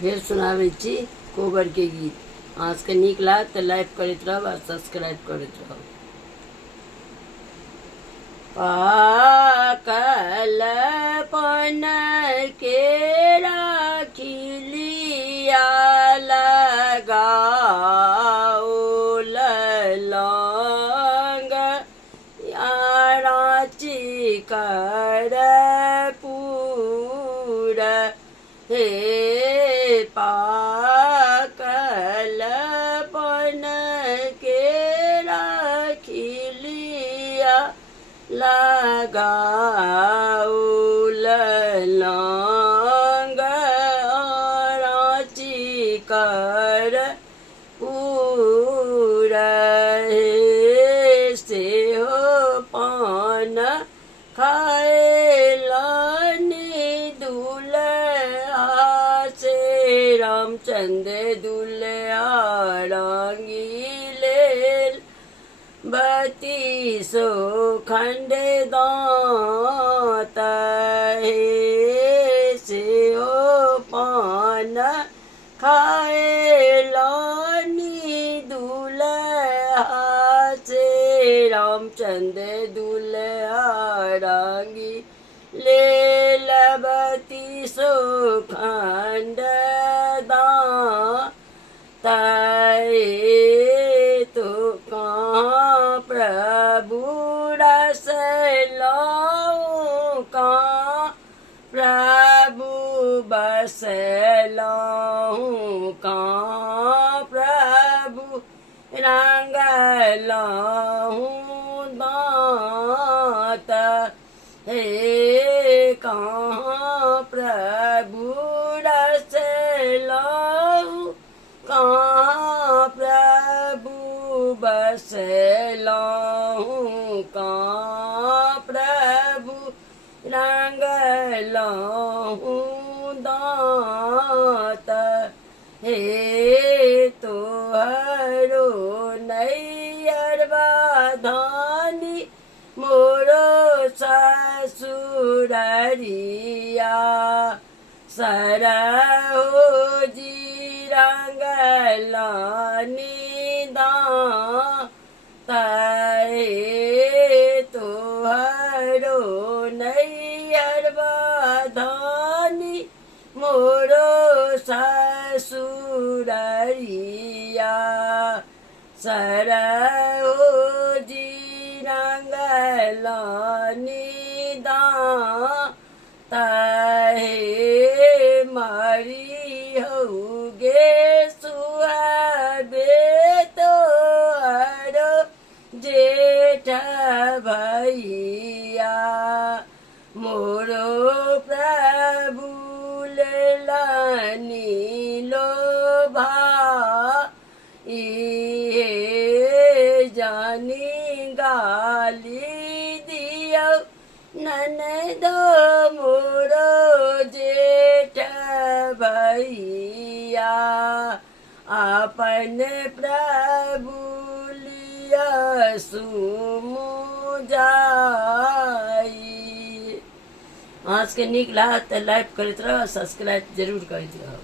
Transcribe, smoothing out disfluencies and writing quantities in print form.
फिर सुनावे छी कोबर के गीत। आज के नीक लाग तो लाइक करते रहो और सब्सक्राइब करते रहो। पाकल पन के राखिलिया लगाओ लौंग याराची कर पूर हे पाकल पन के राखिलिया लगाओ लौंग राची कर पूरा से हो पान खाए लानी दूल्हा से रामचंद्र दूल्हा रंगीले बत्तीसो खंड दांत से हो पान खाए लानी दूल्हा से रामचंद्र दूल्हा रंगी ले बत्तीसो खंड दांत तो कहाँ प्रभु रस लाऊं कहाँ प्रभु बस लाऊं कहाँ प्रभु रंग लाऊं दांत हे कहाँ प्रभु रस लाऊं कहाँ प्रभु बस लाऊं कहाँ प्रभु रंग लाऊं दांत हे तोहरो नैयर बाधानी मोरो ससुररिया सरहो जी रंग लानी दांत तोहरो नैयर बाधानी मोरो ससुररिया सरहो जी रंग लानी दांत मारी होगे सुहाबे तो हरो जेठ भैया मोरो प्रभु लानी लो भाई जानी गाली दियो ननदो मोरो जेठ भैया अपन प्रभु लिया सुमुझाई। आज के नीक लाग तो लाइक करते रहो, सब्सक्राइब जरूर करते रहो।